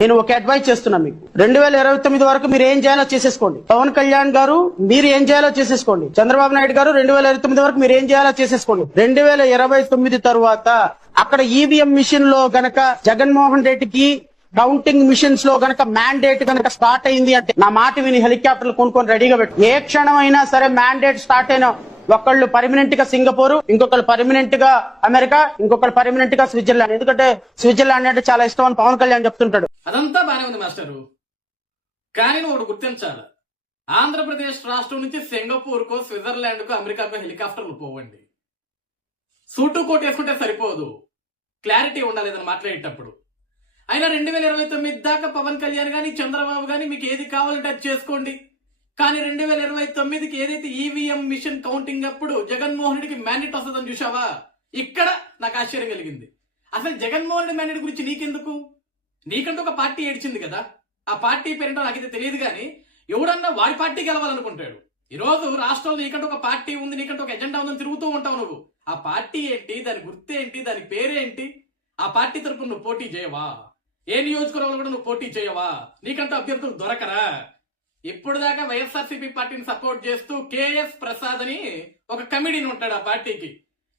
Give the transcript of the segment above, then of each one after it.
నేను ఒక అడ్వైస్ చేస్తున్నా మీకు 2029 వరకు మీరు ఏం చేయాలో చేసేసుకోండి. పవన్ కళ్యాణ్ గారు మీరు ఏం చేయాలో చేసేసుకోండి. చంద్రబాబు నాయుడు గారు 2029 వరకు మీరు ఏం చేయాలో చేసేసుకోండి. 2029 తరువాత అక్కడ ఈవీఎం మిషన్ లో గనక జగన్మోహన్ రెడ్డికి కౌంటింగ్ మిషన్స్ లో గనక మ్యాండేట్ గనక స్టార్ట్ అయింది అంటే నా మాట విని హెలికాప్టర్లు కొనుక్కొని రెడీగా పెట్టు. ఏ క్షణం అయినా సరే మ్యాండేట్ స్టార్ట్ అయినా ఒకళ్ళు పర్మనెంట్ గా సింగపూర్, ఇంకొకళ్ళు పర్మనెంట్ గా అమెరికా, ఇంకొకళ్ళు పర్మనెంట్ గా స్విట్జర్లాండ్. ఎందుకంటే స్విట్జర్లాండ్ అంటే చాలా ఇష్టం అని పవన్ కళ్యాణ్ చెప్తుంటాడు. అదంతా బానే ఉంది మాస్టరు, కానీ నువ్వు ఒకటి గుర్తించాలి. ఆంధ్రప్రదేశ్ రాష్ట్రం నుంచి సింగపూర్ కో, స్విట్జర్లాండ్ కో, అమెరికాకో హెలికాప్టర్లు పోవండి. సూటు కోట్ వేసుకుంటే సరిపోదు, క్లారిటీ ఉండాలి ఏదైనా మాట్లాడేటప్పుడు. అయినా 2029 దాకా పవన్ కళ్యాణ్ గాని చంద్రబాబు గాని మీకు ఏది కావాలంటే అది చేసుకోండి. కానీ 2029కి ఏదైతే ఈవీఎం మిషన్ కౌంటింగ్ అప్పుడు జగన్మోహన్ రెడ్డికి మ్యాండేట్ వస్తుందని చూసావా, ఇక్కడ నాకు ఆశ్చర్యం కలిగింది. అసలు జగన్మోహన్ రెడ్డి మ్యాండేట్ గురించి నీకెందుకు? నీకంటూ ఒక పార్టీ ఏడ్చింది కదా, ఆ పార్టీ పేరేంటో నాకైతే తెలియదు. కానీ ఎవడన్నా వాడి పార్టీ గెలవాలనుకుంటాడు. ఈ రోజు రాష్ట్రంలో నీకంటూ ఒక పార్టీ ఉంది, నీకంటూ ఒక ఎజెండా ఉందని తిరుగుతూ ఉంటావు నువ్వు. ఆ పార్టీ ఏంటి, దాని గుర్తేంటి, దాని పేరేంటి? ఆ పార్టీ తరపున నువ్వు పోటీ చేయవా? ఏ నియోజకవర్గంలో కూడా నువ్వు పోటీ చేయవా? నీకంటూ అభ్యర్థులు దొరకరా? ఇప్పుడు దాకా వైఎస్ఆర్సీపీ పార్టీని సపోర్ట్ చేస్తూ కేఎస్ ప్రసాద్ అని ఒక కమిడీని ఉంటాడు ఆ పార్టీకి.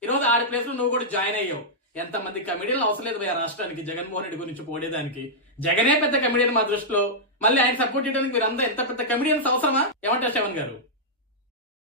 ఈరోజు ఆడి ప్లేస్ లో నువ్వు కూడా జాయిన్ అయ్యావు. ఎంతమంది కమిడియన్లు అవసరం లేదు భయ రాష్ట్రానికి జగన్మోహన్ రెడ్డి గురించి పోడేదానికి. జగనే పెద్ద కమిడియన్ మా దృష్టిలో. మళ్ళీ ఆయన సపోర్ట్ చేయడానికి మీరంతా ఎంత పెద్ద కమిడియన్స్ అవసరమా? ఏమంటారు శ్రవణ్ గారు?